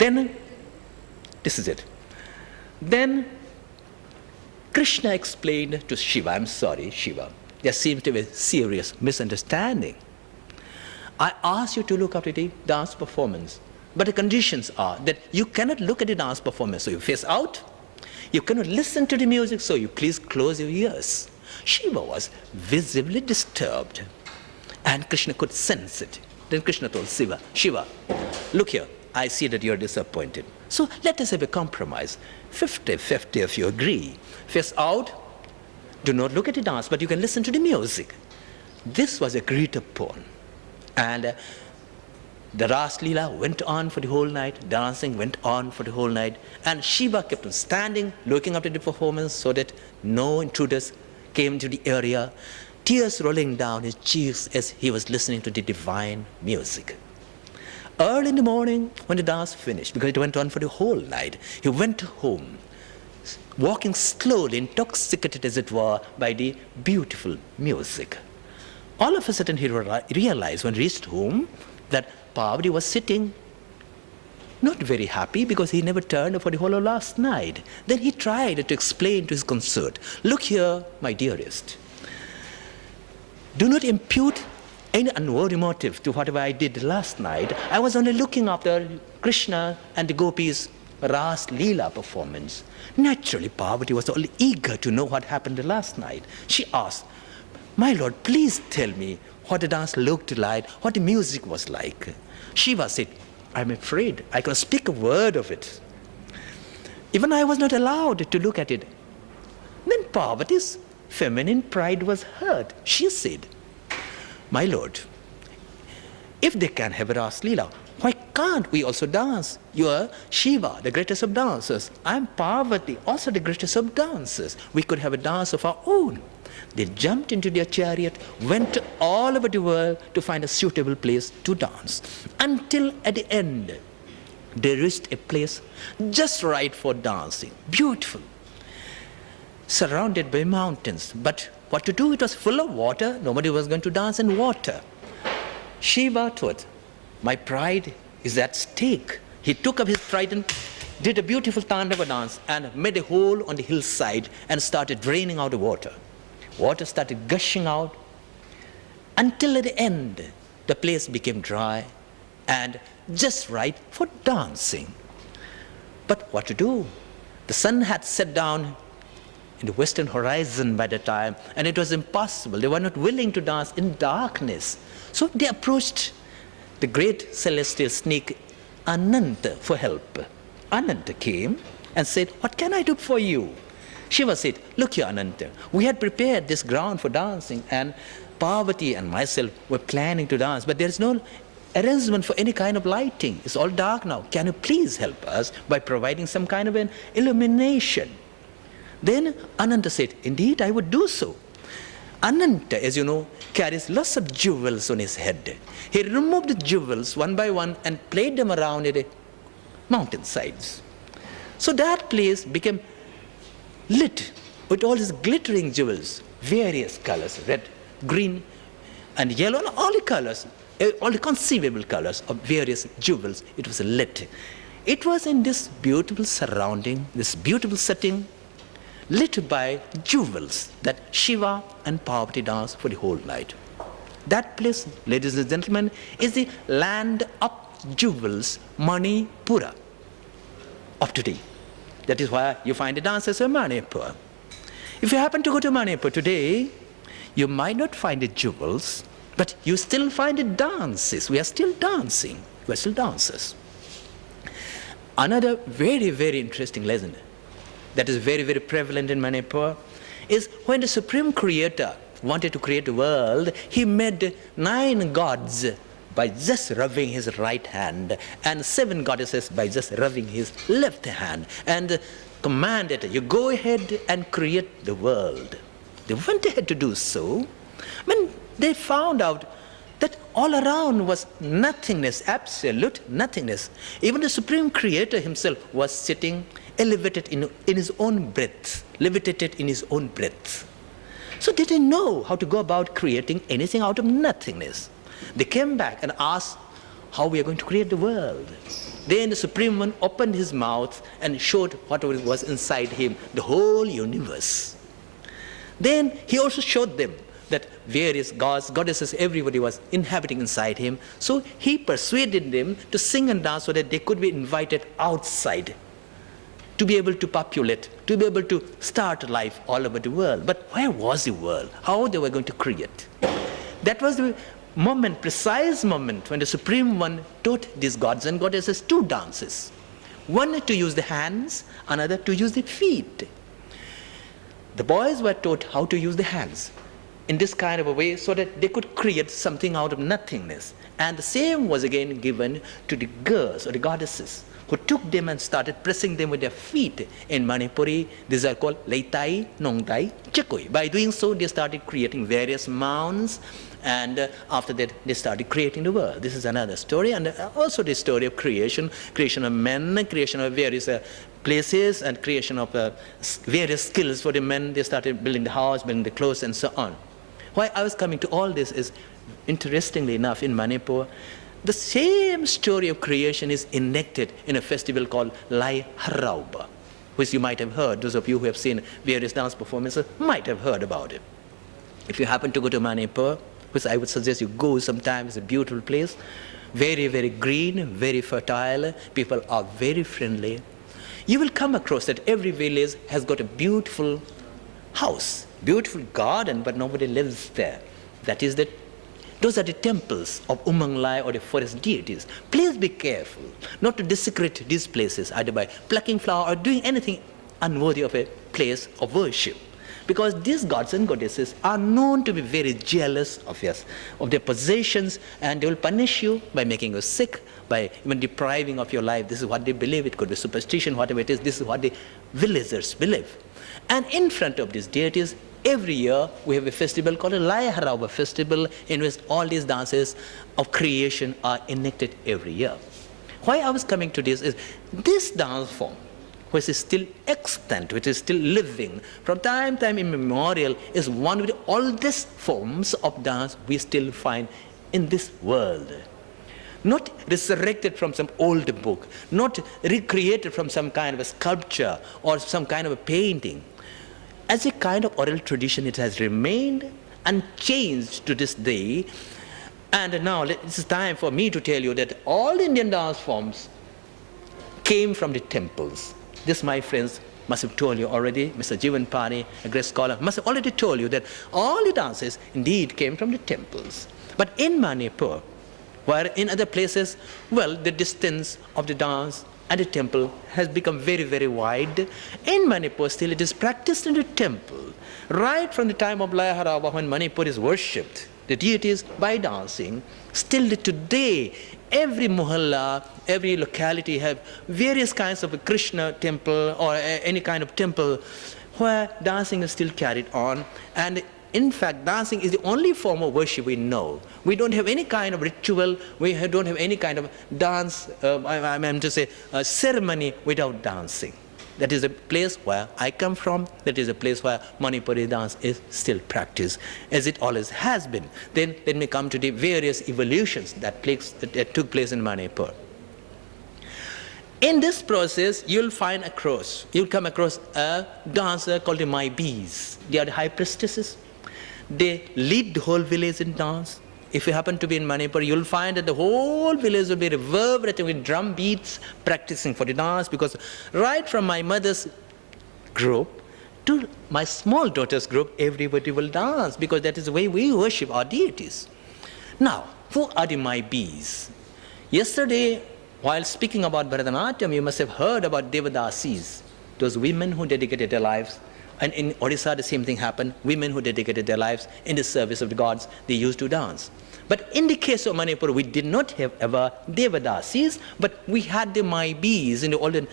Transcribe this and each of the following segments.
Then, this is it. Then Krishna explained to Shiva, I'm sorry, Shiva, there seems to be a serious misunderstanding. I asked you to look up at the dance performance, but the conditions are that you cannot look at the dance performance, so you face out. You cannot listen to the music, so you please close your ears. Shiva was visibly disturbed, and Krishna could sense it. Then Krishna told Shiva, look here, I see that you're disappointed. So let us have a compromise. 50-50 if you agree. Face out, do not look at the dance, but you can listen to the music. This was agreed upon. And the Raas Leela went on for the whole night, dancing went on for the whole night, and Shiva kept on standing, looking up at the performance so that no intruders came to the area, tears rolling down his cheeks as he was listening to the divine music. Early in the morning, when the dance finished, because it went on for the whole night, he went home, walking slowly, intoxicated as it were by the beautiful music. All of a sudden he realized when he reached home that Parvati was sitting not very happy because he never turned up for the whole of last night. Then he tried to explain to his consort, look here, my dearest, do not impute any unworthy motive to whatever I did last night. I was only looking after Krishna and the gopis' Raas Leela performance. Naturally, Parvati was only eager to know what happened last night. She asked, my lord, please tell me what the dance looked like, what the music was like. Shiva said, I'm afraid I cannot speak a word of it. Even I was not allowed to look at it. Then Parvati's feminine pride was hurt. She said, my lord, if they can have a Raas Leela, why can't we also dance? You are Shiva, the greatest of dancers. I am Parvati, also the greatest of dancers. We could have a dance of our own. They jumped into their chariot, went all over the world to find a suitable place to dance. Until at the end, they reached a place just right for dancing. Beautiful. Surrounded by mountains. But what to do? It was full of water. Nobody was going to dance in water. Shiva thought, my pride is at stake. He took up his trident, did a beautiful Tandava dance, and made a hole on the hillside and started draining out the water. Water started gushing out until at the end, the place became dry and just right for dancing. But what to do? The sun had set down in the western horizon by the time, and it was impossible. They were not willing to dance in darkness. So they approached the great celestial snake Ananta for help. Ananta came and said, what can I do for you? Shiva said, look here, Ananta, we had prepared this ground for dancing, and Parvati and myself were planning to dance, but there is no arrangement for any kind of lighting. It's all dark now. Can you please help us by providing some kind of an illumination? Then Ananta said, indeed, I would do so. Ananta, as you know, carries lots of jewels on his head. He removed the jewels one by one and played them around at the mountain sides. So that place became lit with all these glittering jewels, various colors, red, green, and yellow, and all the colors, all the conceivable colors of various jewels. It was lit. It was in this beautiful surrounding, this beautiful setting, lit by jewels, that Shiva and Parvati danced for the whole night. That place, ladies and gentlemen, is the land of jewels, Manipura, of today. That is why you find the dances of Manipur. If you happen to go to Manipur today, you might not find the jewels, but you still find the dances. We are still dancing. We are still dancers. Another very, very interesting lesson that is very, very prevalent in Manipur is when the Supreme Creator wanted to create the world, he made 9 gods by just rubbing his right hand, and 7 goddesses by just rubbing his left hand, and commanded, you go ahead and create the world. They went ahead to do so. When they found out that all around was nothingness, absolute nothingness. Even the Supreme Creator himself was sitting elevated in his own breath, levitated in his own breath. So they didn't know how to go about creating anything out of nothingness. They came back and asked how we are going to create the world. Then the Supreme One opened his mouth and showed what was inside him, the whole universe. Then he also showed them that various gods, goddesses, everybody was inhabiting inside him. So he persuaded them to sing and dance so that they could be invited outside, to be able to populate, to be able to start life all over the world. But where was the world? How they were going to create? That was the moment, precise moment, when the Supreme One taught these gods and goddesses two dances. One to use the hands, another to use the feet. The boys were taught how to use the hands in this kind of a way so that they could create something out of nothingness. And the same was again given to the girls or the goddesses, who took them and started pressing them with their feet. In Manipuri, these are called Leitai, Nongtai, Chekoi. By doing so, they started creating various mounds, and after that, they started creating the world. This is another story, and also the story of creation of men, creation of various places, and creation of various skills for the men. They started building the house, building the clothes, and so on. Why I was coming to all this is, interestingly enough, in Manipur, the same story of creation is enacted in a festival called Lai Harauba, which you might have heard. Those of you who have seen various dance performances might have heard about it. If you happen to go to Manipur, which I would suggest you go sometime, it's a beautiful place, very, very green, very fertile, people are very friendly. You will come across that every village has got a beautiful house, beautiful garden, but nobody lives there. That is those are the temples of Umang Lai or the forest deities. Please be careful not to desecrate these places either by plucking flower or doing anything unworthy of a place of worship. Because these gods and goddesses are known to be very jealous of their possessions, and they will punish you by making you sick, by even depriving of your life. This is what they believe. It could be superstition, whatever it is. This is what the villagers believe. And in front of these deities, every year we have a festival called a Lai Harauba festival, in which all these dances of creation are enacted every year. Why I was coming to this is, this dance form, which is still extant, which is still living from time immemorial, is one of the oldest forms of dance we still find in this world. Not resurrected from some old book, not recreated from some kind of a sculpture or some kind of a painting. As a kind of oral tradition, it has remained unchanged to this day. And now it's time for me to tell you that all Indian dance forms came from the temples. This, my friends, must have told you already. Mr. Jivan Pani, a great scholar, must have already told you that all the dances indeed came from the temples. But in Manipur, where in other places, well, the distance of the dance and the temple has become very, very wide. In Manipur, still it is practiced in the temple. Right from the time of Lai Harauba, when Manipur is worshipped, the deities by dancing, still today, every mohalla, every locality have various kinds of a Krishna temple or any kind of temple where dancing is still carried on. And in fact, dancing is the only form of worship we know. We don't have any kind of ritual, we don't have any kind of dance, ceremony without dancing. That is a place where I come from, that is a place where Manipuri dance is still practiced, as it always has been. Then let me come to the various evolutions that took place in Manipur. In this process, you'll come across a dancer called the Mai Bees. They are the high priestesses. They lead the whole village in dance. If you happen to be in Manipur, you'll find that the whole village will be reverberating with drum beats, practicing for the dance, because right from my mother's group to my small daughter's group, everybody will dance, because that is the way we worship our deities. Now, who are the Mai Bees? Yesterday, while speaking about Bharatanatyam, you must have heard about Devadasis, those women who dedicated their lives. And in Odisha, the same thing happened. Women who dedicated their lives in the service of the gods, they used to dance. But in the case of Manipur, we did not have ever Devadasis, but we had the Mai Bees in the olden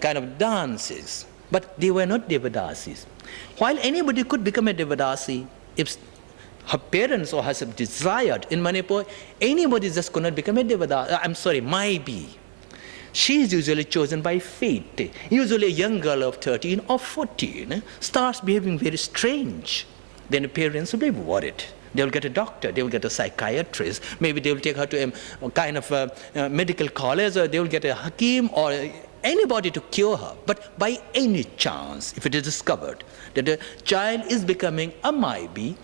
kind of dances. But they were not Devadasis. While anybody could become a Devadasi, if her parents or herself desired, in Manipur, anybody just could not become a Devadasi. Mai Bee. She is usually chosen by fate. Usually a young girl of 13 or 14 starts behaving very strange. Then the parents will be worried. They will get a doctor, they will get a psychiatrist, maybe they will take her to a kind of a medical college, or they will get a hakim or anybody to cure her. But by any chance, if it is discovered that a child is becoming a maybe,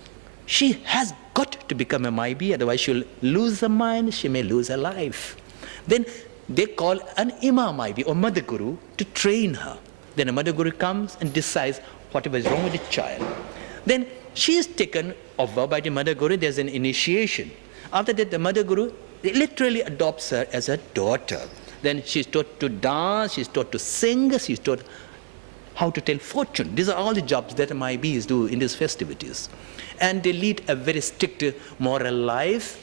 she has got to become a maybe, otherwise she will lose her mind, she may lose her life. Then they call an imam maybe or mother guru to train her. Then a mother guru comes and decides whatever is wrong with the child. Then she is taken over by the mother guru, there's an initiation. After that, the mother guru literally adopts her as her daughter. Then she's taught to dance, she's taught to sing, she's taught how to tell fortune. These are all the jobs that MIBs do in these festivities. And they lead a very strict moral life.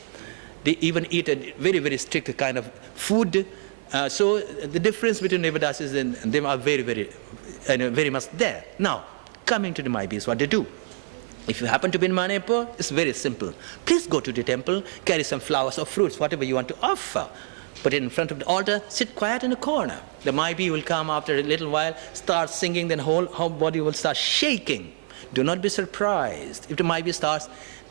They even eat a very, very strict kind of food. So the difference between Devadasis and them are very, very much there. Now, coming to the MIBs, what they do. If you happen to be in Manipur, it's very simple. Please go to the temple, carry some flowers or fruits, whatever you want to offer. Put it in front of the altar, sit quiet in a corner. The Maibi will come after a little while, start singing, then whole body will start shaking. Do not be surprised if the Maibi starts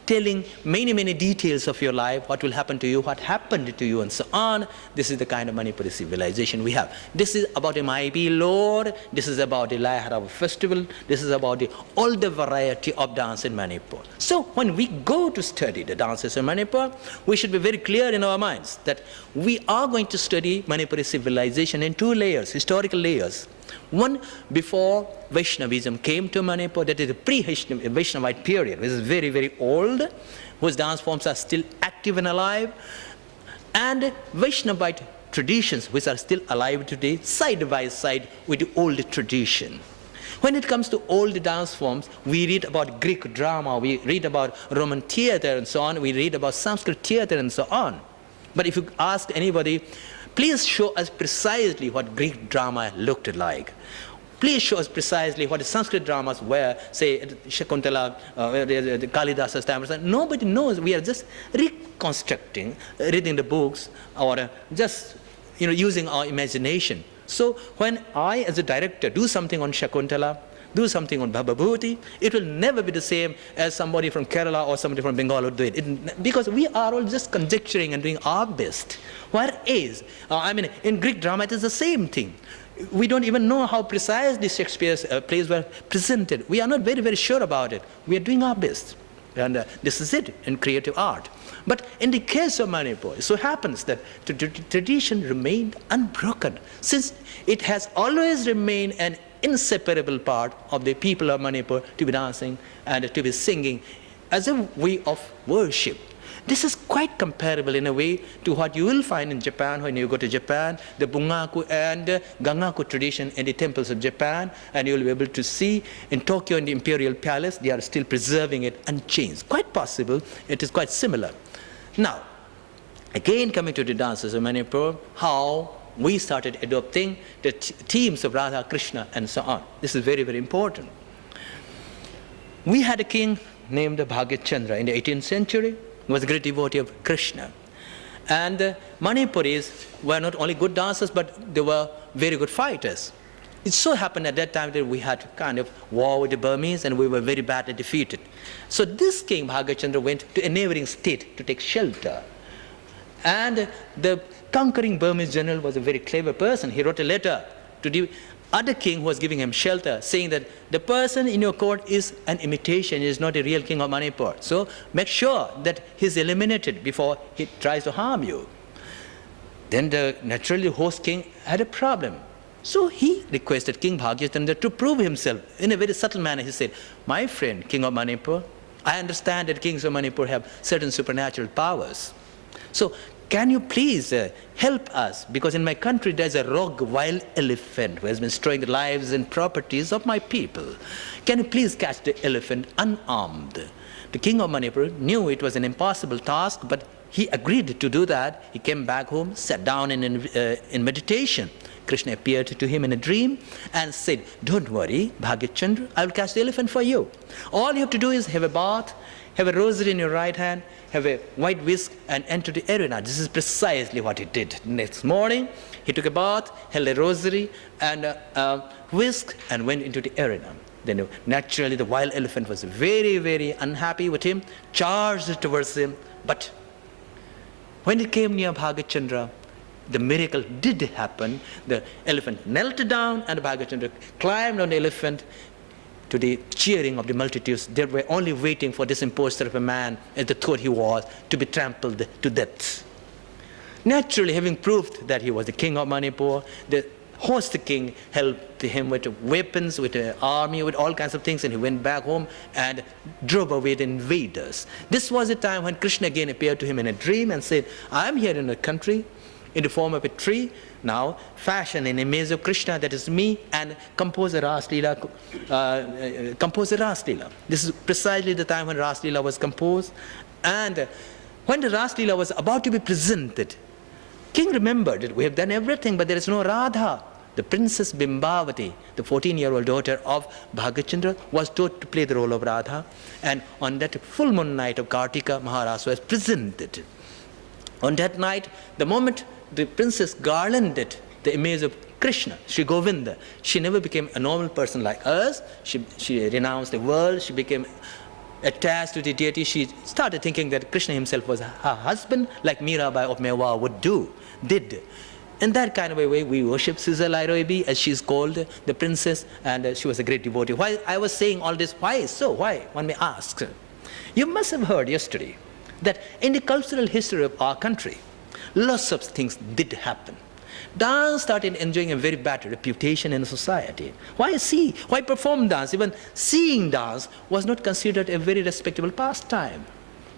telling many, many details of your life, what will happen to you, what happened to you, and so on. This is the kind of Manipuri civilization we have. This is about the Maibi lore, this is about the Lai Harava festival, this is about all the variety of dance in Manipur. So when we go to study the dances in Manipur, we should be very clear in our minds that we are going to study Manipuri civilization in two layers, historical layers. One, before Vaishnavism came to Manipur, that is the pre-Vaishnavite period, which is very, very old, whose dance forms are still active and alive, and Vaishnavite traditions, which are still alive today, side by side with the old tradition. When it comes to old dance forms, we read about Greek drama, we read about Roman theater and so on, we read about Sanskrit theater and so on. But if you ask anybody, please show us precisely what Greek drama looked like. Please show us precisely what the Sanskrit dramas were, say, Shakuntala, the Kalidasa's time. Nobody knows. We are just reconstructing, reading the books, or just using our imagination. So when I, as a director, do something on Shakuntala, do something on Bhababhuti, it will never be the same as somebody from Kerala or somebody from Bengal would do it. Because we are all just conjecturing and doing our best. Whereas, in Greek drama, it is the same thing. We don't even know how precisely Shakespeare's plays were presented. We are not very, very sure about it. We are doing our best. And this is it in creative art. But in the case of Manipur, it so happens that the tradition remained unbroken, since it has always remained an inseparable part of the people of Manipur to be dancing and to be singing as a way of worship. This is quite comparable in a way to what you will find in Japan when you go to Japan, the Bungaku and Gangaku tradition in the temples of Japan, and you will be able to see in Tokyo in the Imperial Palace, they are still preserving it unchanged. Quite possible, it is quite similar. Now, again coming to the dances of Manipur, how we started adopting the themes of Radha, Krishna, and so on. This is very, very important. We had a king named Bhagat Chandra in the 18th century. He was a great devotee of Krishna. And Manipuris were not only good dancers, but they were very good fighters. It so happened at that time that we had kind of war with the Burmese, and we were very badly defeated. So this king, Bhagat Chandra, went to a neighboring state to take shelter. And the conquering Burmese general was a very clever person. He wrote a letter to the other king who was giving him shelter, saying that the person in your court is an imitation, is not a real king of Manipur. So make sure that he's eliminated before he tries to harm you. Then the naturally host king had a problem. So he requested King Bhagyachandra to prove himself in a very subtle manner. He said, my friend, king of Manipur, I understand that kings of Manipur have certain supernatural powers. So can you please help us? Because in my country there's a rogue wild elephant who has been destroying the lives and properties of my people. Can you please catch the elephant unarmed? The king of Manipur knew it was an impossible task, but he agreed to do that. He came back home, sat down in meditation. Krishna appeared to him in a dream and said, don't worry, Bhagat Chandra, I will catch the elephant for you. All you have to do is have a bath, have a rosary in your right hand, have a white whisk, and enter the arena. This is precisely what he did. Next morning, he took a bath, held a rosary and a whisk, and went into the arena. Then naturally the wild elephant was very, very unhappy with him, charged towards him. But when it came near Bhagachandra, the miracle did happen. The elephant knelt down and Bhagachandra climbed on the elephant. To the cheering of the multitudes, they were only waiting for this imposter of a man, as they thought he was, to be trampled to death. Naturally, having proved that he was the king of Manipur, the host king helped him with weapons, with an army, with all kinds of things, and he went back home and drove away the invaders. This was the time when Krishna again appeared to him in a dream and said, I am here in a country in the form of a tree. Now, fashion an image of Krishna, that is me, and compose a Raas Leela. This is precisely the time when Raas Leela was composed. And when the Raas Leela was about to be presented, king remembered that we have done everything, but there is no Radha. The princess Bimbavati, the 14-year-old daughter of Bhagachandra, was taught to play the role of Radha. And on that full moon night of Kartika, Maharasa was presented. On that night, the moment the princess garlanded the image of Krishna, Sri Govinda, she never became a normal person like us. She renounced the world. She became attached to the deity. She started thinking that Krishna himself was her husband, like Mirabai of Mewa did. In that kind of a way, we worship Sizzle Iroibi, as she's called, the princess, and she was a great devotee. Why I was saying all this? Why so? Why? One may ask. You must have heard yesterday that in the cultural history of our country, lots of things did happen. Dance started enjoying a very bad reputation in society. Why perform dance? Even seeing dance was not considered a very respectable pastime,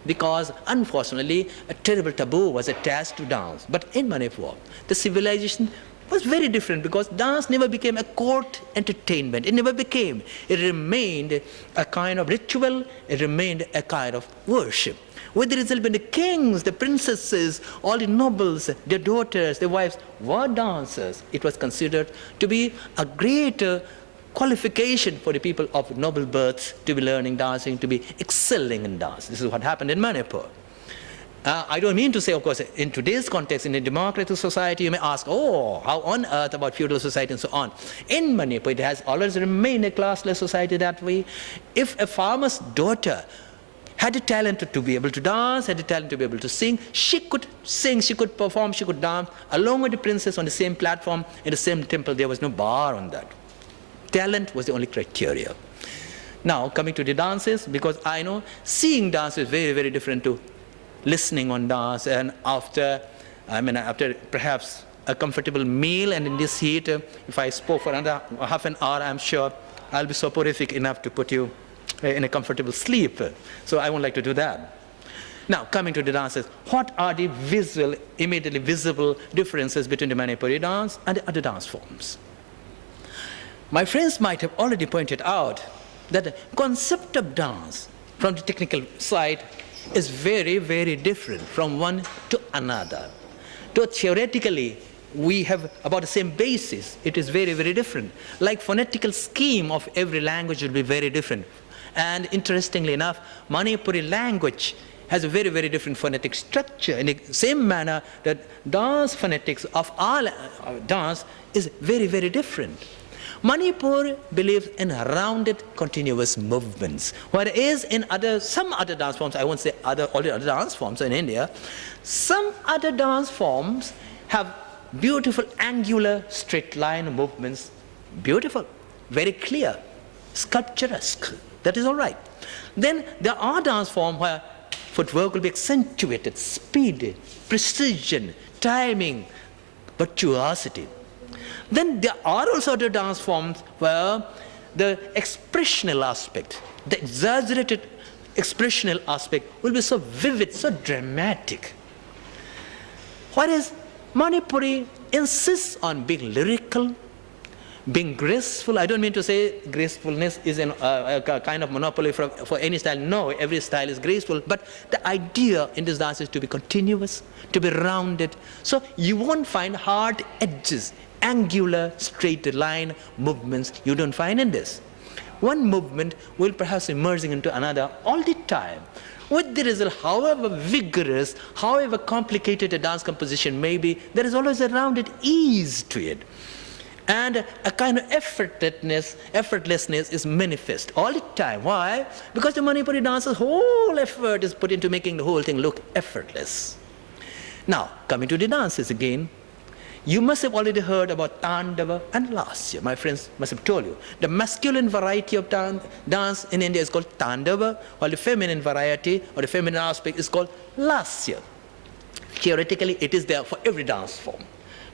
because unfortunately a terrible taboo was attached to dance. But in Manipur, the civilization was very different, because dance never became a court entertainment. It never became. It remained a kind of ritual. It remained a kind of worship. With the result, when the kings, the princesses, all the nobles, their daughters, their wives were dancers, it was considered to be a great qualification for the people of noble births to be learning dancing, to be excelling in dance. This is what happened in Manipur. I don't mean to say, of course, in today's context, in a democratic society, you may ask, oh, how on earth about feudal society and so on. In Manipur, it has always remained a classless society that way. If a farmer's daughter had the talent to be able to dance, had the talent to be able to sing, she could perform, she could dance, along with the princess on the same platform, in the same temple. There was no bar on that. Talent was the only criteria. Now, coming to the dances, because I know seeing dance is very, very different to listening on dance. And after perhaps a comfortable meal and in this heat, if I spoke for another half an hour, I'm sure I'll be soporific enough to put you in a comfortable sleep. So I won't like to do that. Now, coming to the dances, what are the immediately visible differences between the Manipuri dance and the other dance forms? My friends might have already pointed out that the concept of dance from the technical side is very, very different from one to another. Though theoretically we have about the same basis, it is very, very different. Like phonetical scheme of every language will be very different. And interestingly enough, Manipuri language has a very, very different phonetic structure. In the same manner that dance phonetics of our dance is very, very different. Manipur believes in rounded, continuous movements, whereas in some other dance forms, I won't say all the other dance forms in India, some other dance forms have beautiful angular straight line movements, beautiful, very clear, sculpturesque. That is all right. Then there are dance forms where footwork will be accentuated, speed, precision, timing, virtuosity. Then there are also other dance forms where the expressional aspect, the exaggerated expressional aspect will be so vivid, so dramatic. Whereas Manipuri insists on being lyrical, being graceful. I don't mean to say gracefulness is a kind of monopoly for any style. No, every style is graceful. But the idea in this dance is to be continuous, to be rounded. So you won't find hard edges, angular, straight line movements you don't find in this. One movement will perhaps emerging into another all the time. With the result, however vigorous, however complicated a dance composition may be, there is always a rounded ease to it. And a kind of effortlessness is manifest all the time. Why? Because the Manipuri dancer's whole effort is put into making the whole thing look effortless. Now, coming to the dances again, you must have already heard about Tandava and Lasya. My friends must have told you. The masculine variety of dance in India is called Tandava, while the feminine variety or the feminine aspect is called Lasya. Theoretically, it is there for every dance form.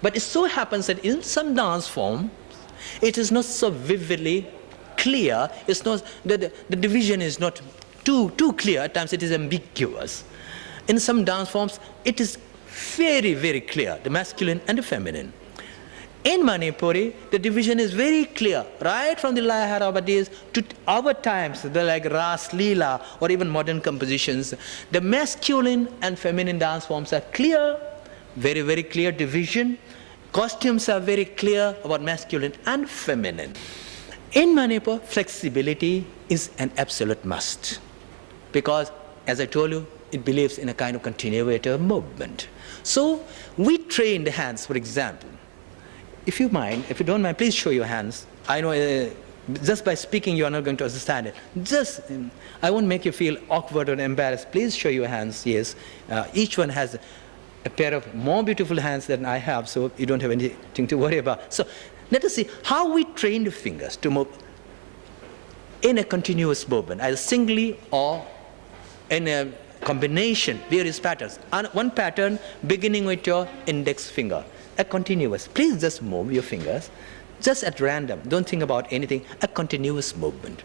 But it so happens that in some dance forms, it is not so vividly clear. It's not, the division is not too clear. At times it is ambiguous. In some dance forms, it is very, very clear, the masculine and the feminine. In Manipuri, the division is very clear, right from the Laharaba days to our times, like Raas Leela or even modern compositions. The masculine and feminine dance forms are clear, very, very clear division. Costumes are very clear about masculine and feminine. In Manipur, flexibility is an absolute must because, as I told you, it believes in a kind of continuative movement. So we train the hands, for example. If you don't mind, please show your hands. I know just by speaking you are not going to understand it. I won't make you feel awkward or embarrassed. Please show your hands, yes. Each one has a pair of more beautiful hands than I have, so you don't have anything to worry about. So let us see how we train the fingers to move in a continuous movement, either singly or in a combination, various patterns. And one pattern beginning with your index finger, a continuous. Please just move your fingers, just at random. Don't think about anything, a continuous movement.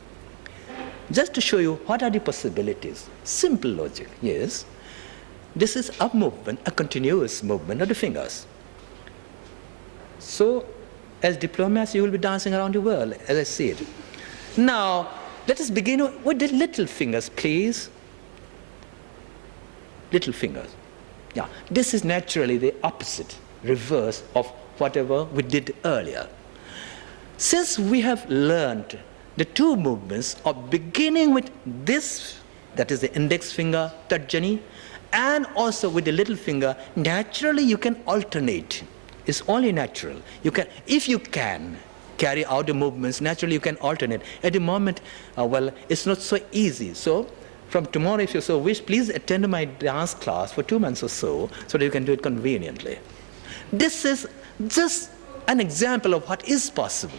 Just to show you what are the possibilities. Simple logic, yes. This is a movement, a continuous movement of the fingers. So, as diplomats, you will be dancing around the world, as I see it. Now, let us begin with the little fingers, please. Little fingers. Yeah, this is naturally the opposite, reverse of whatever we did earlier. Since we have learned the two movements of beginning with this, that is the index finger, tarjani, and also with the little finger, naturally you can alternate. It's only natural. You can, if you can carry out the movements, naturally you can alternate. At the moment, well, it's not so easy. So from tomorrow, if you so wish, please attend my dance class for 2 months or so that you can do it conveniently. This is just an example of what is possible.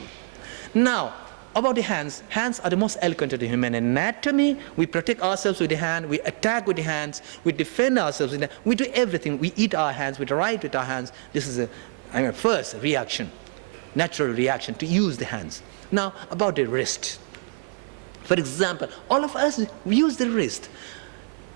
Now, about the hands. Hands are the most eloquent of the human anatomy. We protect ourselves with the hand. We attack with the hands. We defend ourselves with the hands. We do everything. We eat our hands. We write with our hands. This is a first reaction, natural reaction to use the hands. Now, about the wrist. For example, all of us, we use the wrist.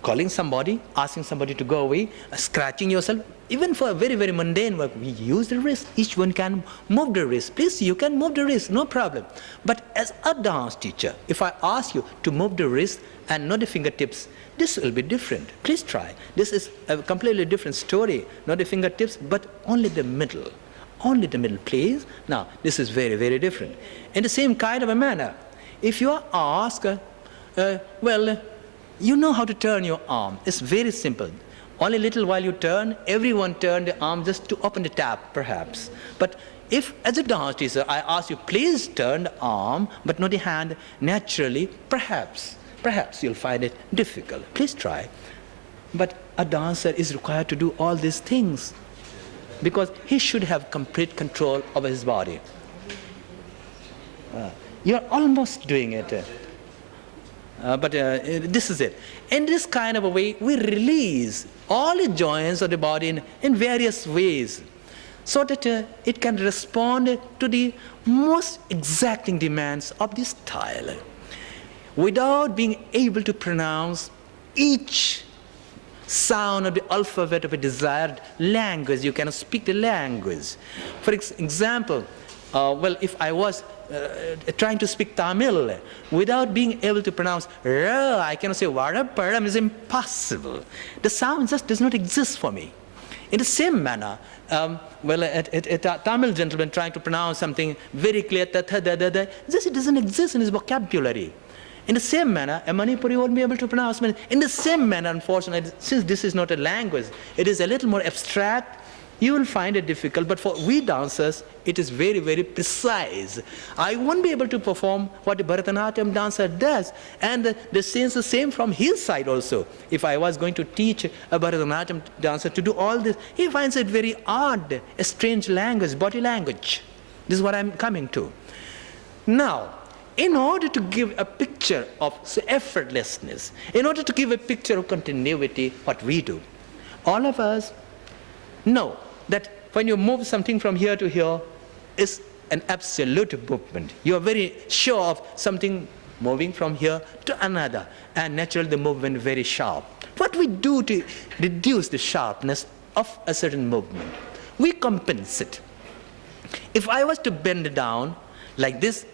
Calling somebody, asking somebody to go away, scratching yourself. Even for a very, very mundane work, we use the wrist. Each one can move the wrist. Please, you can move the wrist, no problem. But as a dance teacher, if I ask you to move the wrist and not the fingertips, this will be different. Please try. This is a completely different story. Not the fingertips, but only the middle. Only the middle, please. Now, this is very, very different. In the same kind of a manner, if you are asked, you know how to turn your arm. It's very simple. Only little while you turn, everyone turn the arm just to open the tap, perhaps. But if, as a dance teacher, I ask you, please turn the arm, but not the hand, naturally, perhaps you'll find it difficult. Please try. But a dancer is required to do all these things because he should have complete control over his body. You're almost doing it. But this is it. In this kind of a way, we release all the joints of the body in various ways so that it can respond to the most exacting demands of this style without being able to pronounce each sound of the alphabet of a desired language. You cannot speak the language. For example, if I was trying to speak Tamil without being able to pronounce R, I cannot say Vadaparam, is impossible. The sound just does not exist for me. In the same manner, a Tamil gentleman trying to pronounce something very clear, just it doesn't exist in his vocabulary. In the same manner, a Manipuri won't be able to pronounce. In the same manner, unfortunately, since this is not a language, it is a little more abstract, you will find it difficult. But for we dancers, It is very, very precise. I won't be able to perform what a Bharatanatyam dancer does. And the same from his side also. If I was going to teach a Bharatanatyam dancer to do all this, he finds it very odd, a strange language, body language. This is what I'm coming to. Now, in order to give a picture of effortlessness, in order to give a picture of continuity, what we do, all of us know that when you move something from here to here, is an absolute movement. You are very sure of something moving from here to another, and naturally the movement very sharp. What we do to reduce the sharpness of a certain movement? We compensate. If I was to bend down like this,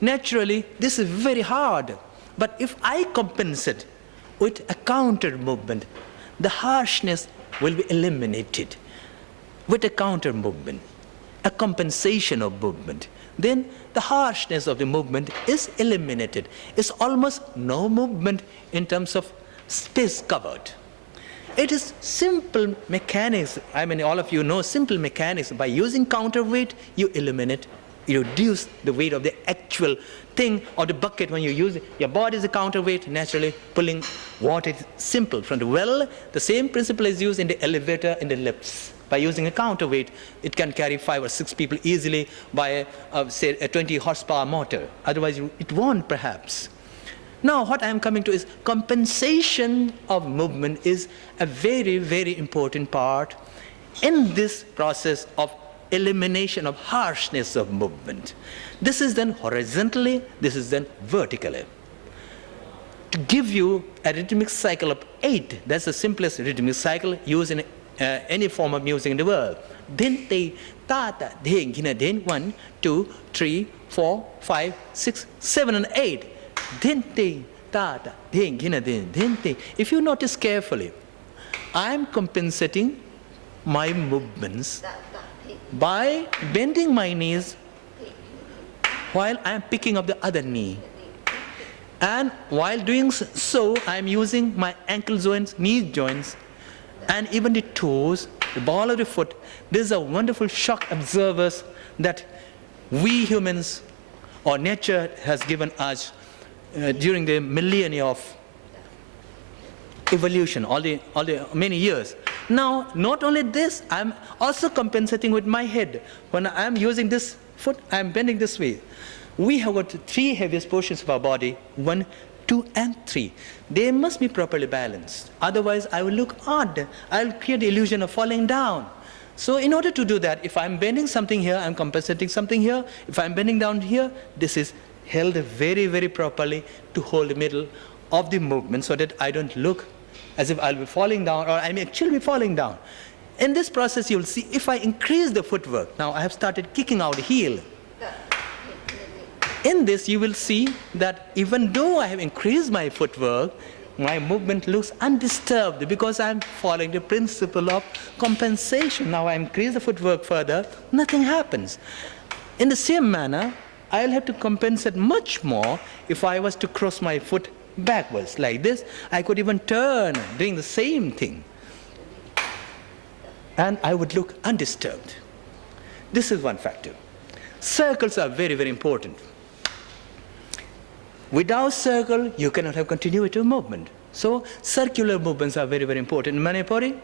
naturally this is very hard. But if I compensate with a counter movement, the harshness will be eliminated. With a counter movement, a compensation of movement, then the harshness of the movement is eliminated. It's almost no movement in terms of space covered. It is simple mechanics. I mean, all of you know simple mechanics. By using counterweight, you eliminate, you reduce the weight of the actual thing or the bucket when you use it. Your body is a counterweight, naturally pulling water is simple. From the well, the same principle is used in the elevator in the lifts. By using a counterweight, it can carry 5 or 6 people easily by, say, a 20 horsepower motor. Otherwise, it won't, perhaps. Now, what I'm coming to is compensation of movement is a very, very important part in this process of elimination of harshness of movement. This is done horizontally, this is done vertically. To give you a rhythmic cycle of 8, that's the simplest rhythmic cycle used in any form of music in the world. Then they ta ta ding gina then 1, 2, 3, 4, 5, 6, 7, and 8. Then they ta ta ding gina then they. If you notice carefully, I'm compensating my movements by bending my knees while I'm picking up the other knee. And while doing so, I'm using my ankle joints, knee joints, and even the toes, the ball of the foot. These are wonderful shock absorbers that we humans or nature has given us during the millennia of evolution, all the many years. Now, not only this, I'm also compensating with my head. When I'm using this foot, I'm bending this way. We have got 3 heaviest portions of our body, 1, 2, and 3. They must be properly balanced. Otherwise, I will look odd. I'll create the illusion of falling down. So in order to do that, if I'm bending something here, I'm compensating something here. If I'm bending down here, this is held very, very properly to hold the middle of the movement so that I don't look as if I'll be falling down, or I may actually be falling down. In this process, you'll see if I increase the footwork. Now, I have started kicking out the heel. In this, you will see that even though I have increased my footwork, my movement looks undisturbed because I'm following the principle of compensation. Now I increase the footwork further, nothing happens. In the same manner, I'll have to compensate much more if I was to cross my foot backwards like this. I could even turn doing the same thing, and I would look undisturbed. This is one factor. Circles are very, very important. Without circle, you cannot have continuity of movement. So circular movements are very, very important. In Manipuri,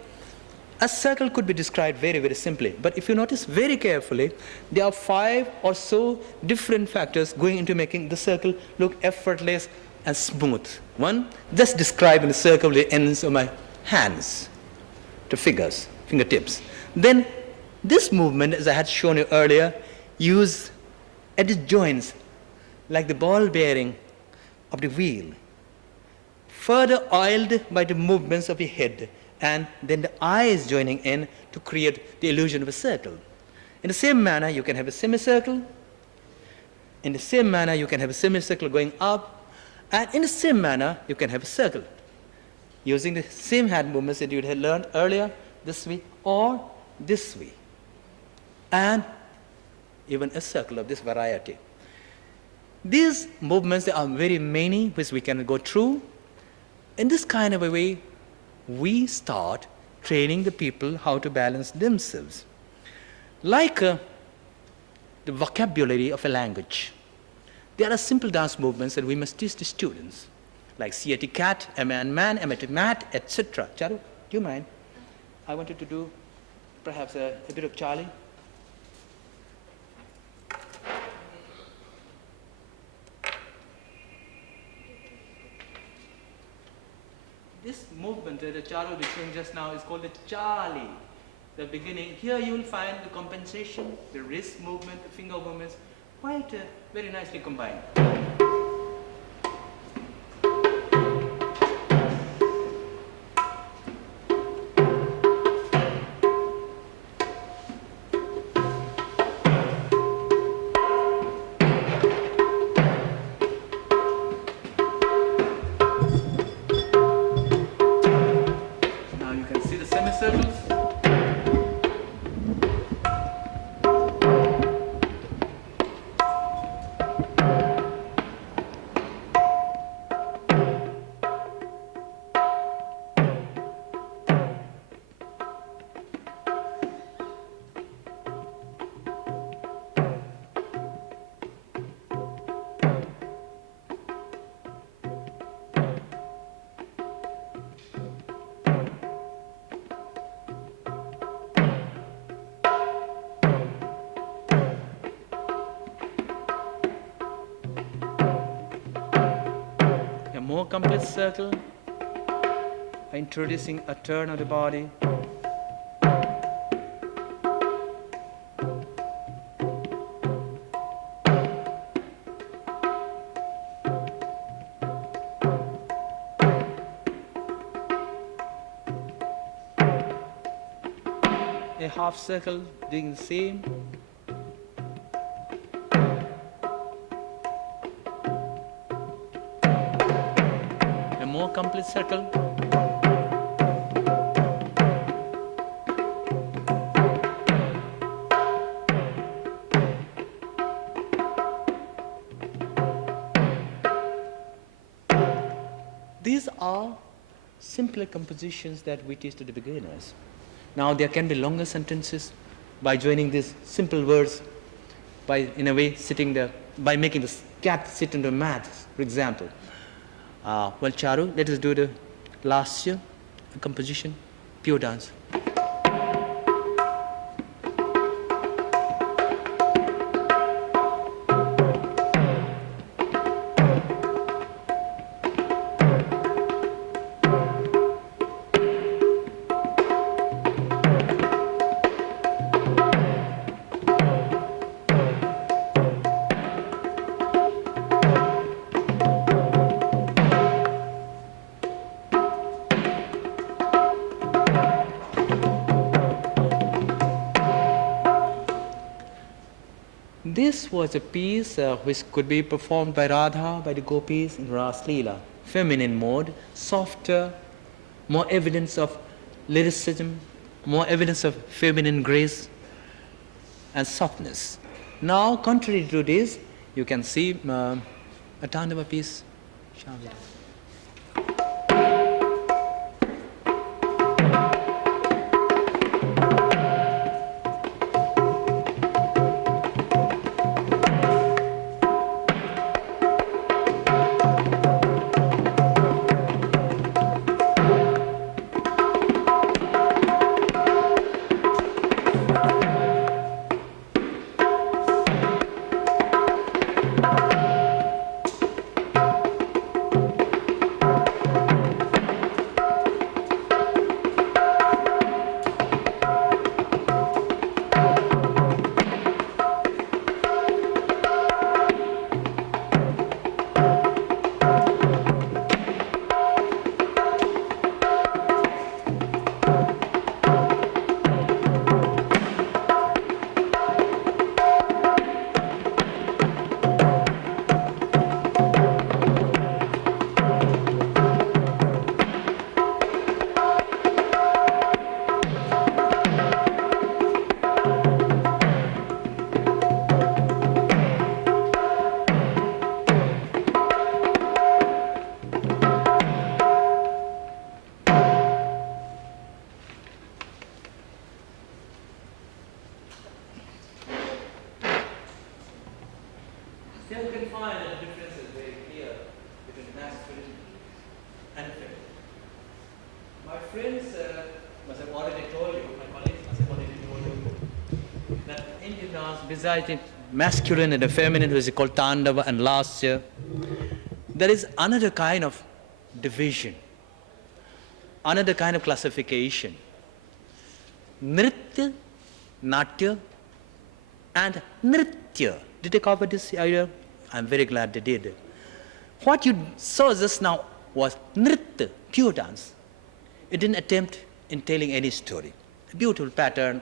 a circle could be described very, very simply. But if you notice very carefully, there are 5 or so different factors going into making the circle look effortless and smooth. One, just describe in a circle the ends of my hands, the fingers, fingertips. Then this movement, as I had shown you earlier, use at the joints, like the ball bearing of the wheel, further oiled by the movements of the head, and then the eyes joining in to create the illusion of a circle. In the same manner, you can have a semicircle. In the same manner, you can have a semicircle going up. And in the same manner, you can have a circle, using the same hand movements that you had learned earlier, this way or this way. And even a circle of this variety. These movements, there are very many which we can go through. In this kind of a way, we start training the people how to balance themselves. Like the vocabulary of a language. There are simple dance movements that we must teach the students, like C-A-T cat, M-A-N man, M-A-T mat, etc. Charu, do you mind? I wanted to do perhaps a bit of Charlie. This movement that the Charu was showing just now is called the Charlie. The beginning, here you will find the compensation, the wrist movement, the finger movements, quite very nicely combined. Now you can see the semicircles. More complete circle by introducing a turn of the body. A half circle doing the same. More complete circle. These are simpler compositions that we teach to the beginners. Now there can be longer sentences by joining these simple words, by in a way by making the cat sit on the mat, for example. Well, Charu, let us do the last composition, pure dance. This was a piece which could be performed by Radha, by the gopis in Raas Leela. Feminine mode, softer, more evidence of lyricism, more evidence of feminine grace and softness. Now, contrary to this, you can see a Tandava piece. friends must have already told you, my colleagues must have already told you, that Indian dance, besides the masculine and the feminine, which is called Tandava and Lasya, there is another kind of division, another kind of classification. Nritya, Natya, and Nritya. Did they cover this idea? I'm very glad they did. What you saw just now was Nritya, pure dance. It didn't attempt in telling any story. A beautiful pattern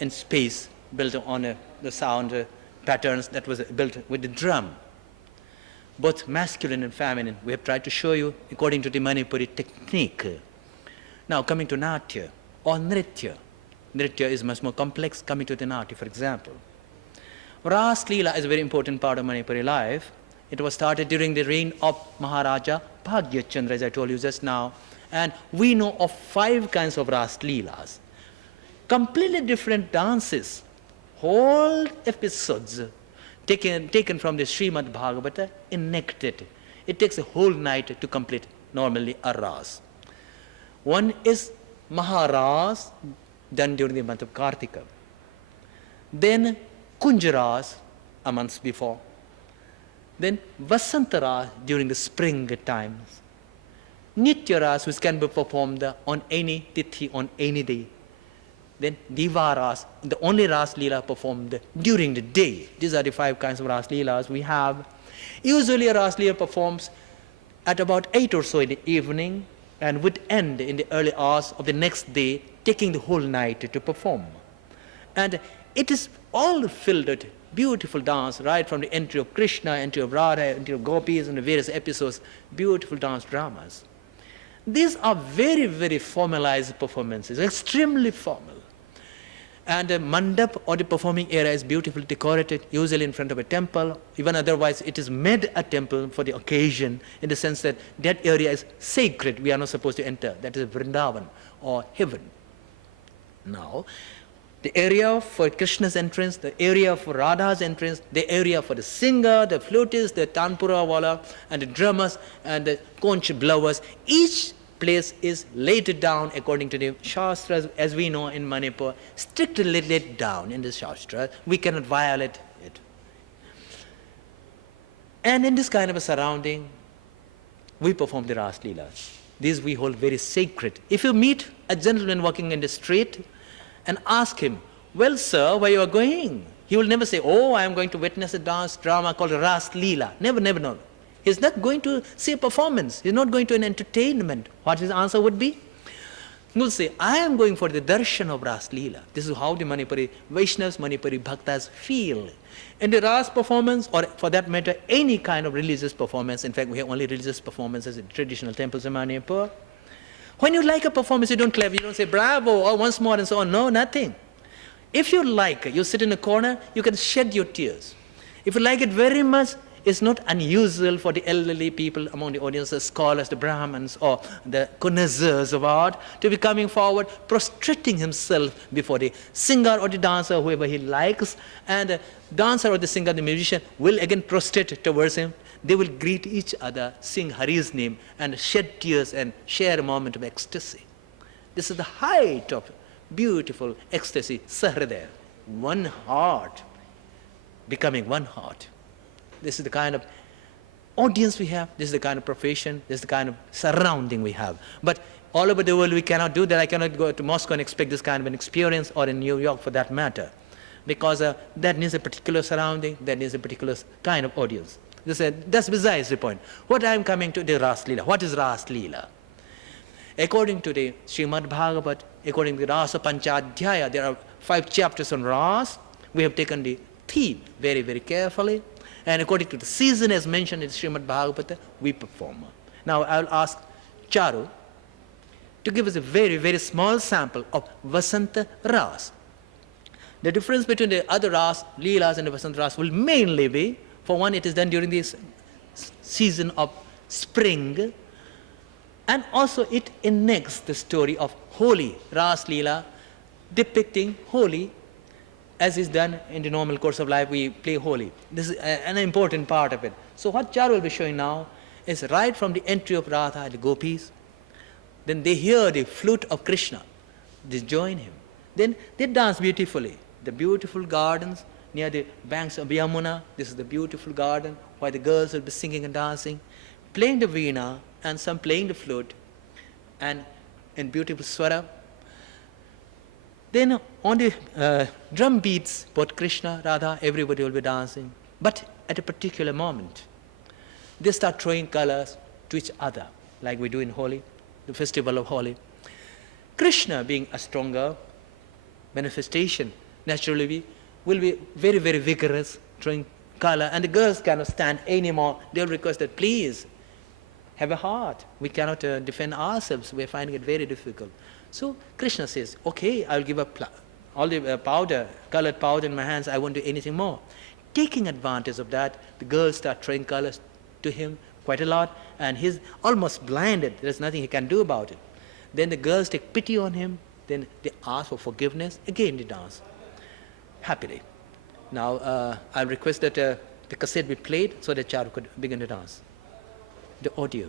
in space built on the sound patterns that was built with the drum. Both masculine and feminine, we have tried to show you according to the Manipuri technique. Now coming to Natya or Nritya. Nritya is much more complex, coming to the Natya, for example. Raas Leela is a very important part of Manipuri life. It was started during the reign of Maharaja Bhagyachandra, as I told you just now. And we know of 5 kinds of Raas Leelas. Completely different dances, whole episodes taken from the Srimad Bhagavata, enacted. It takes a whole night to complete normally a Ras. One is Maharas, done during the month of Kartika. Then Kunjaras, a month before. Then Vasantaras during the spring times. Nityaras, which can be performed on any tithi, on any day. Then Divaras, the only Ras Leela performed during the day. These are the 5 kinds of Ras Leelas we have. Usually a Ras Leela performs at about 8 or so in the evening and would end in the early hours of the next day, taking the whole night to perform. And it is all filled with beautiful dance, right from the entry of Krishna, entry of Radha, entry of Gopis, and the various episodes, beautiful dance dramas. These are very, very formalized performances, extremely formal. And the mandap or the performing area is beautifully decorated, usually in front of a temple. Even otherwise, it is made a temple for the occasion, in the sense that that area is sacred. We are not supposed to enter. That is Vrindavan or heaven. Now, the area for Krishna's entrance, the area for Radha's entrance, the area for the singer, the flutist, the tanpura wala, and the drummers, and the conch blowers, each place is laid down according to the Shastras, as we know in Manipur, strictly laid down in the Shastra. We cannot violate it. And in this kind of a surrounding, we perform the Ras Leelas. These we hold very sacred. If you meet a gentleman walking in the street and ask him, "Well, sir, where you are going?" He will never say, "Oh, I am going to witness a dance drama called Raas Leela." Never, never, no. He's not going to see a performance. He's not going to an entertainment. What his answer would be? He will say, "I am going for the darshan of Raas Leela." This is how the Manipuri Vaishnavas, Manipuri Bhaktas feel. In the Ras performance, or for that matter, any kind of religious performance, in fact, we have only religious performances in traditional temples in Manipur. When you like a performance, you don't clap, you don't say bravo or once more and so on. No, nothing. If you like it, you sit in a corner, you can shed your tears. If you like it very much, it's not unusual for the elderly people among the audience, the scholars, the Brahmins, or the connoisseurs of art, to be coming forward, prostrating himself before the singer or the dancer, whoever he likes, and the dancer or the singer, the musician, will again prostrate towards him. They will greet each other, sing Hari's name, and shed tears and share a moment of ecstasy. This is the height of beautiful ecstasy, Sahridaya, one heart, becoming one heart. This is the kind of audience we have, this is the kind of profession, this is the kind of surrounding we have. But all over the world we cannot do that. I cannot go to Moscow and expect this kind of an experience, or in New York for that matter, because that needs a particular surrounding, that needs a particular kind of audience. That's besides the point. What I am coming to, the Raas Leela. What is Raas Leela? According to the Srimad Bhagavat, according to the Rasa Panchadhyaya, there are 5 chapters on Ras. We have taken the theme very, very carefully. And according to the season as mentioned in Srimad Bhagavata, we perform. Now I will ask Charu to give us a very, very small sample of Vasanta Ras. The difference between the other Ras, Leelas, and the Vasanta Ras will mainly be, for one, it is done during this season of spring, and also it enacts the story of Holi, Raas Leela, depicting Holi. As is done in the normal course of life, we play Holi. This is an important part of it. So what Charu will be showing now is right from the entry of Radha and the Gopis, Then they hear the flute of Krishna. They join him. Then they dance beautifully. The beautiful gardens near the banks of Yamuna. This is the beautiful garden where the girls will be singing and dancing, playing the veena, and some playing the flute, and in beautiful swara. Then on the drum beats, both Krishna, Radha, everybody will be dancing. But at a particular moment, they start throwing colors to each other, like we do in Holi, the festival of Holi. Krishna, being a stronger manifestation, naturally will be very, very vigorous, throwing color, and the girls cannot stand anymore. They'll request that, please, have a heart. We cannot defend ourselves. We're finding it very difficult. So Krishna says, okay, I'll give up all the powder, colored powder in my hands. I won't do anything more. Taking advantage of that, the girls start throwing colors to him quite a lot, and he's almost blinded. There's nothing he can do about it. Then the girls take pity on him. Then they ask for forgiveness. Again they dance happily. Now I'll request that the cassette be played so that Charu could begin to dance. The audio.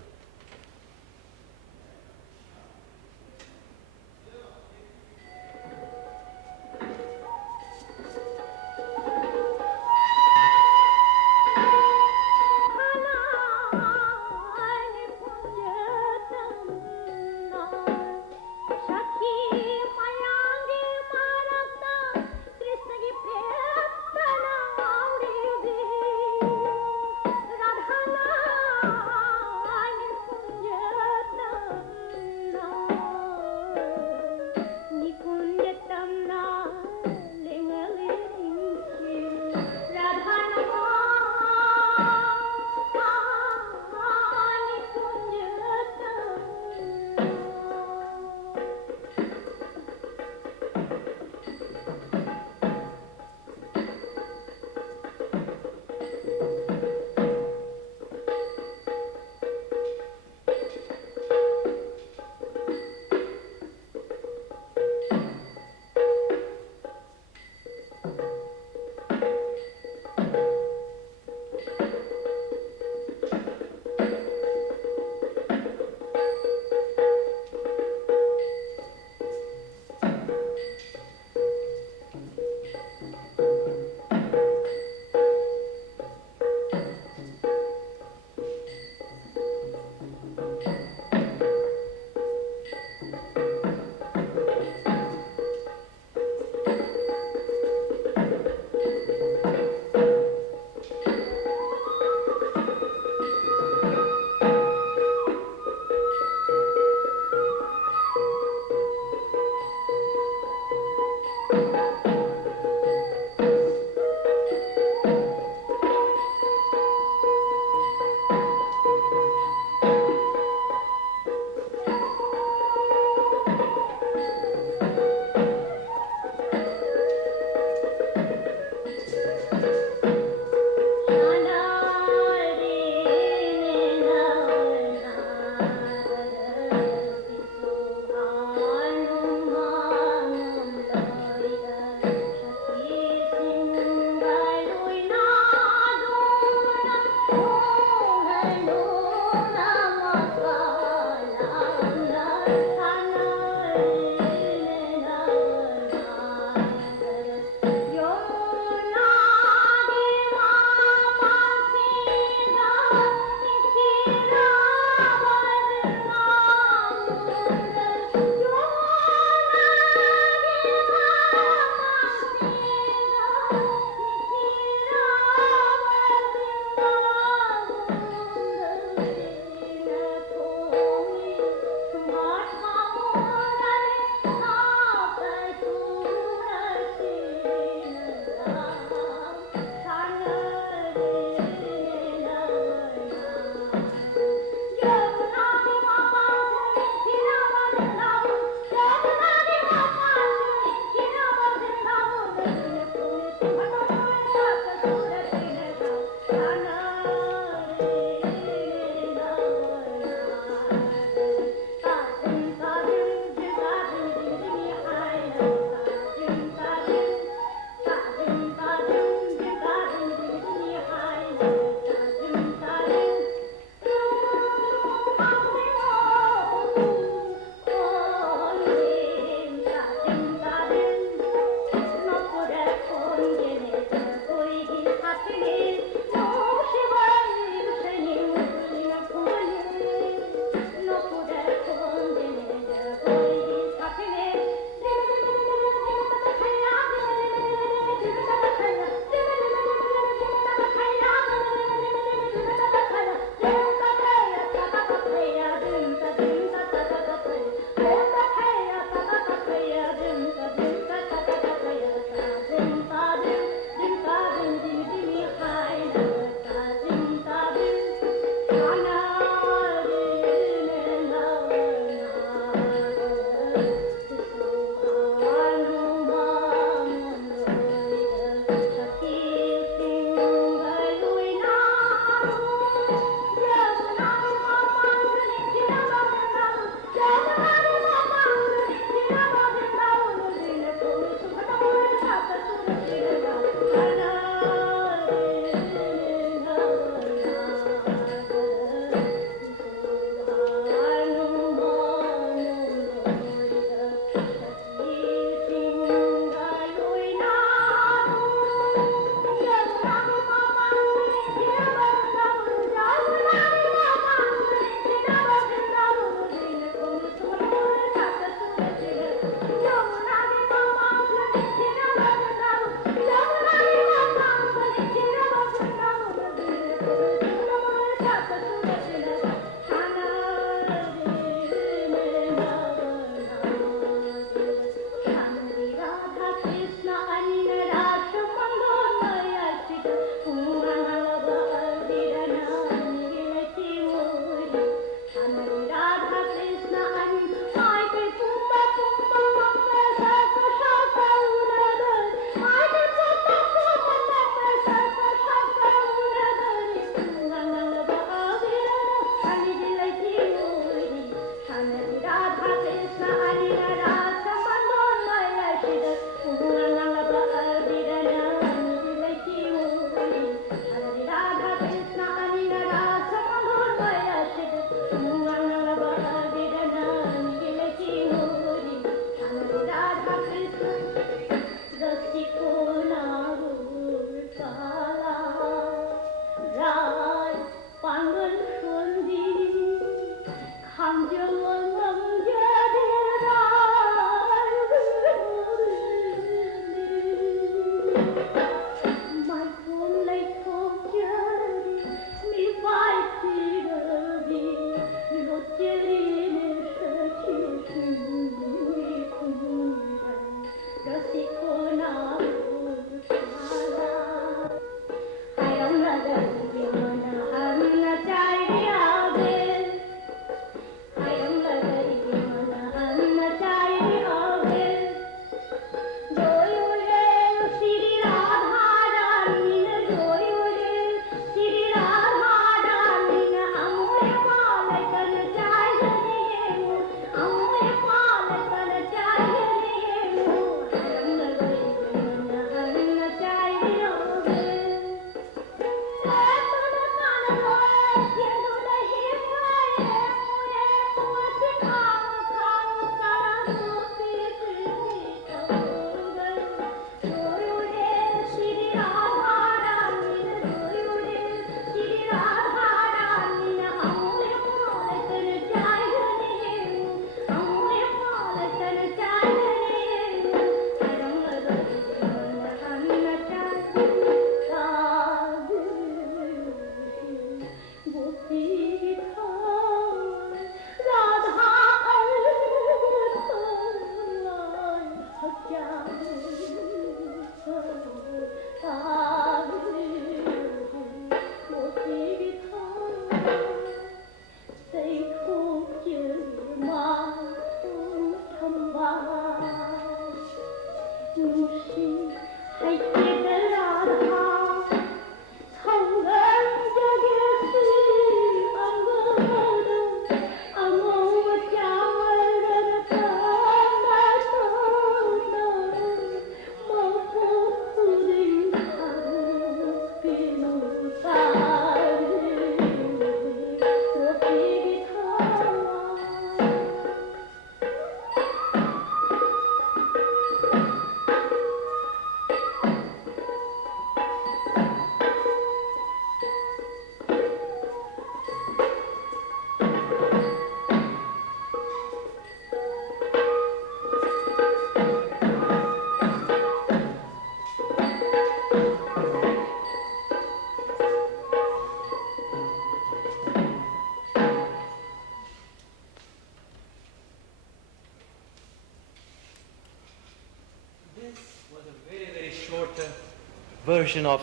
version of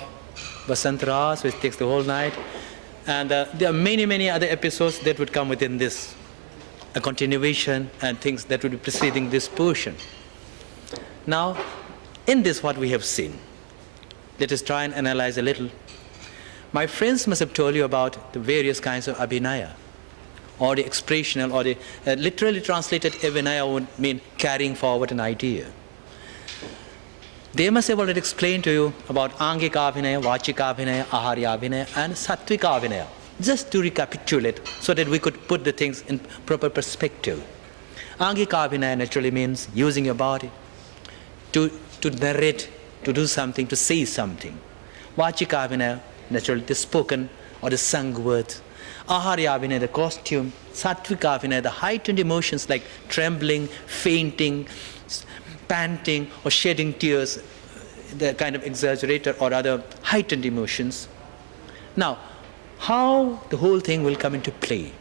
Vasant Ras, which takes the whole night. And there are many, many other episodes that would come within this, a continuation and things that would be preceding this portion. Now, in this what we have seen, let us try and analyze a little. My friends must have told you about the various kinds of abhinaya, or the expressional, or the literally translated abhinaya would mean carrying forward an idea. They must have already explained to you about angika abhinaya, vachika abhinaya, aharya abhinaya, and sattvika abhinaya, just to recapitulate so that we could put the things in proper perspective. Angika abhinaya naturally means using your body to narrate, to do something, to say something. Vachika abhinaya, naturally the spoken or the sung words. Aharya abhinaya, the costume. Sattvika abhinaya, the heightened emotions like trembling, fainting, panting, or shedding tears, the kind of exaggerated or other heightened emotions. Now, how the whole thing will come into play?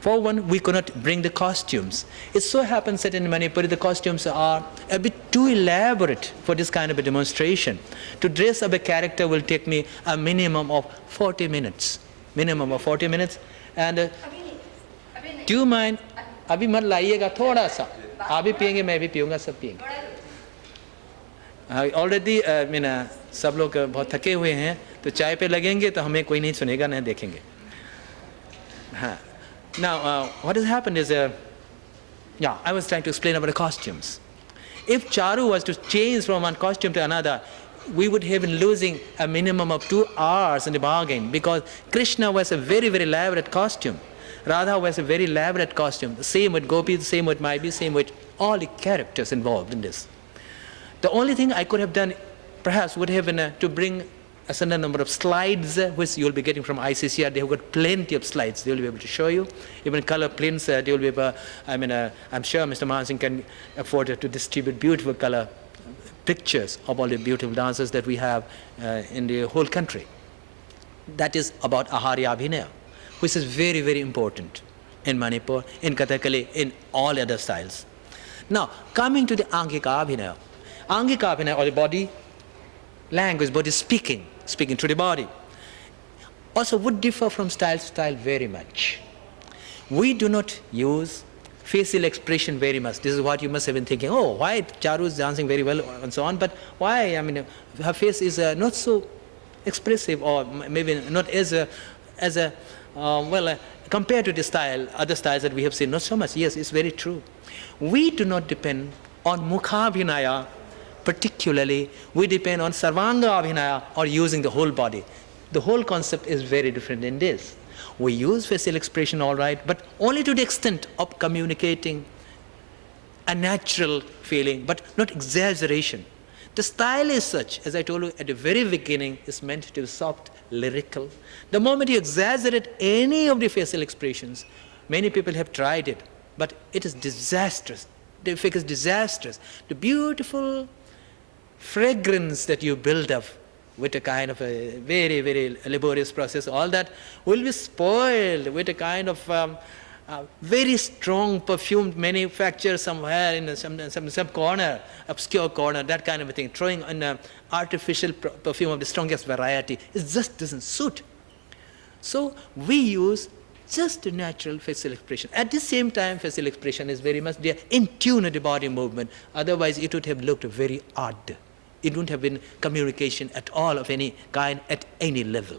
For one, we cannot bring the costumes. It so happens that in Manipuri the costumes are a bit too elaborate for this kind of a demonstration. To dress up a character will take me a minimum of 40 minutes. Minimum of 40 minutes. And do you mind? Abhi mat laiega thoda sa. आप भी पियेंगे, मैं भी पीऊँगा, सब पियेंगे. Already सब लोग बहुत थके हुए हैं, तो चाय पे लगेंगे तो हमें कोई नहीं सुनेगा, नहीं देखेंगे. हाँ. Now, what has happened is, I was trying to explain about the costumes. If Charu was to change from one costume to another, we would have been losing a minimum of 2 hours in the bargain, because Krishna was a very, very elaborate costume. Radha was a very elaborate costume. The same with Gopi, the same with Maibi, same with all the characters involved in this. The only thing I could have done perhaps would have been to bring a certain number of slides, which you'll be getting from ICCR. They have got plenty of slides. They'll be able to show you. Even color prints, they will be able, I'm sure Mr. Mahan Singh can afford to distribute beautiful color pictures of all the beautiful dancers that we have in the whole country. That is about Aharya Abhinaya, which is very, very important in Manipur, in Kathakali, in all other styles. Now, coming to the Angika Abhinaya. Angika Abhinaya, or the body language, body speaking through the body, also would differ from style to style very much. We do not use facial expression very much. This is what you must have been thinking, oh, why Charu is dancing very well and so on, but why, her face is not so expressive, or maybe not compared to the style, other styles that we have seen, not so much. Yes, it's very true. We do not depend on Mukha Abhinaya particularly. We depend on Sarvanga Abhinaya, or using the whole body. The whole concept is very different in this. We use facial expression all right, but only to the extent of communicating a natural feeling, but not exaggeration. The style is such, as I told you at the very beginning, is meant to be soft, lyrical. The moment you exaggerate any of the facial expressions, many people have tried it, but it is disastrous. The effect is disastrous. The beautiful fragrance that you build up with a kind of a very, very laborious process, all that will be spoiled with a kind of very strong perfume manufactured somewhere in some corner, obscure corner, that kind of a thing, throwing an artificial perfume of the strongest variety. It just doesn't suit. So we use just a natural facial expression. At the same time, facial expression is very much there, in tune with the body movement. Otherwise, it would have looked very odd. It wouldn't have been communication at all of any kind at any level.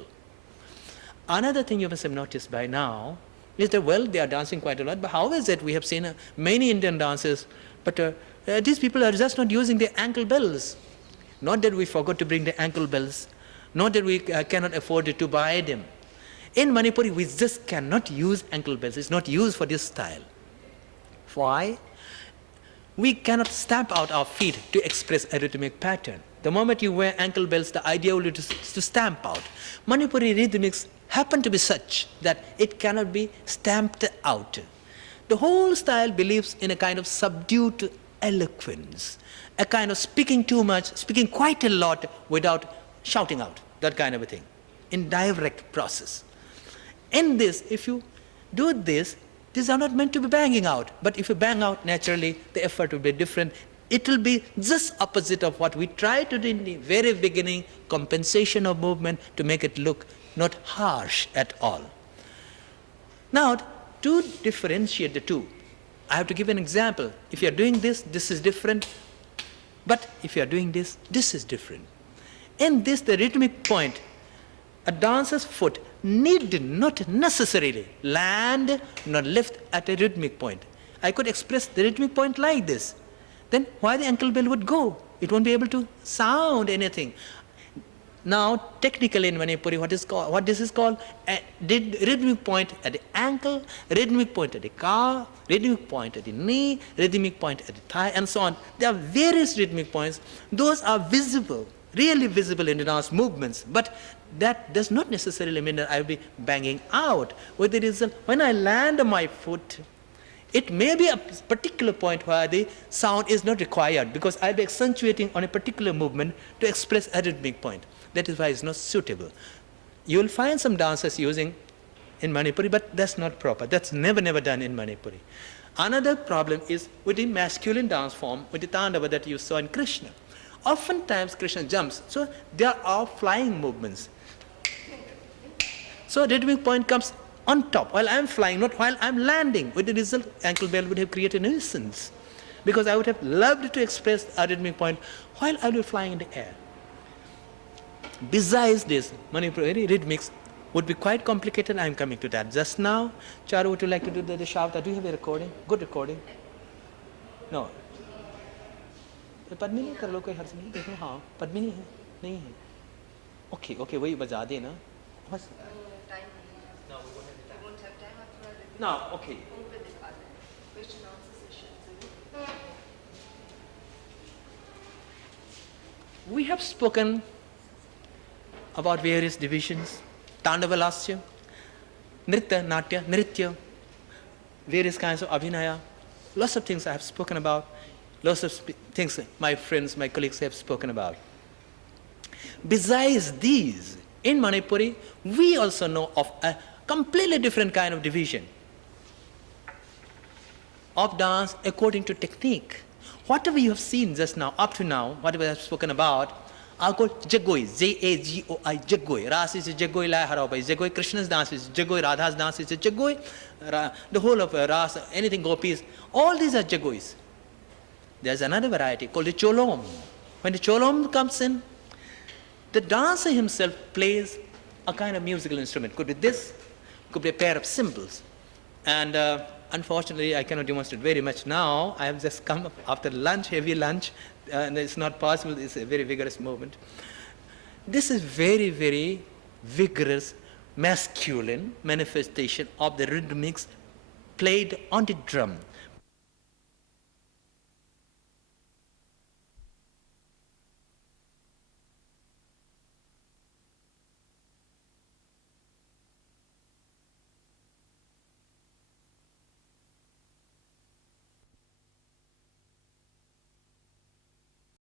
Another thing you must have noticed by now is that, well, they are dancing quite a lot, but how is it we have seen many Indian dances, but these people are just not using their ankle bells. Not that we forgot to bring the ankle bells, not that we cannot afford to buy them. In Manipuri, we just cannot use ankle bells. It's not used for this style. Why? We cannot stamp out our feet to express a rhythmic pattern. The moment you wear ankle bells, the idea will be to stamp out. Manipuri rhythmics happen to be such that it cannot be stamped out. The whole style believes in a kind of subdued eloquence, a kind of speaking too much, speaking quite a lot without shouting out, that kind of a thing, in direct process. In this, if you do this, these are not meant to be banging out, but if you bang out, naturally, the effort will be different. It will be just opposite of what we try to do in the very beginning, compensation of movement to make it look not harsh at all. Now, to differentiate the two, I have to give an example. If you are doing this, this is different. But if you are doing this, this is different. In this, the rhythmic point, a dancer's foot need not necessarily land nor lift at a rhythmic point. I could express the rhythmic point like this. Then why the ankle bell would go? It won't be able to sound anything. Now, technically in Manipuri, what this is called, rhythmic point at the ankle, rhythmic point at the calf, rhythmic point at the knee, rhythmic point at the thigh, and so on. There are various rhythmic points. Those are visible, really visible in the dance movements, but that does not necessarily mean that I will be banging out. With the result, when I land on my foot, it may be a particular point where the sound is not required because I'll be accentuating on a particular movement to express a rhythmic point. That is why it's not suitable. You will find some dancers using in Manipuri, but that's not proper. That's never done in Manipuri. Another problem is with the masculine dance form, with the Tandava that you saw in Krishna. Oftentimes Krishna jumps, so there are flying movements. So rhythmic point comes on top while I'm flying, not while I'm landing. With the result, ankle bell would have created a nuisance because I would have loved to express a rhythmic point while I was flying in the air. Besides this, Manipuri rhythmics would be quite complicated. I'm coming to that just now. Charu, would you like to do the shout? Do you have a recording? Good recording? No. Padmini कर लो कोई हर्ज नहीं देखो हाँ पद्मिनी है नहीं है okay वही बजा देना बस now okay we have spoken about various divisions, Tandava Lasya, Nritya, Natya, Nritya, various kinds of Abhinaya, lots of things I have spoken about, lots of things my friends, my colleagues have spoken about. Besides these, in Manipuri, we also know of a completely different kind of division of dance according to technique. Whatever you have seen just now, up to now, whatever I have spoken about, are called Jagoi, Jagoi, Jagoi. Ras is a Jagoi, Lai Harauba is Jagoi, Krishna's dance is Jagoi, Radha's dance is a Jagoi, the whole of Ras, anything Gopis, all these are Jagois. There's another variety called the Cholom. When the Cholom comes in, the dancer himself plays a kind of musical instrument. Could be this, could be a pair of cymbals. And unfortunately, I cannot demonstrate very much now. I have just come up after lunch, heavy lunch, and it's not possible. It's a very vigorous movement. This is very, very vigorous, masculine manifestation of the rhythmics played on the drum.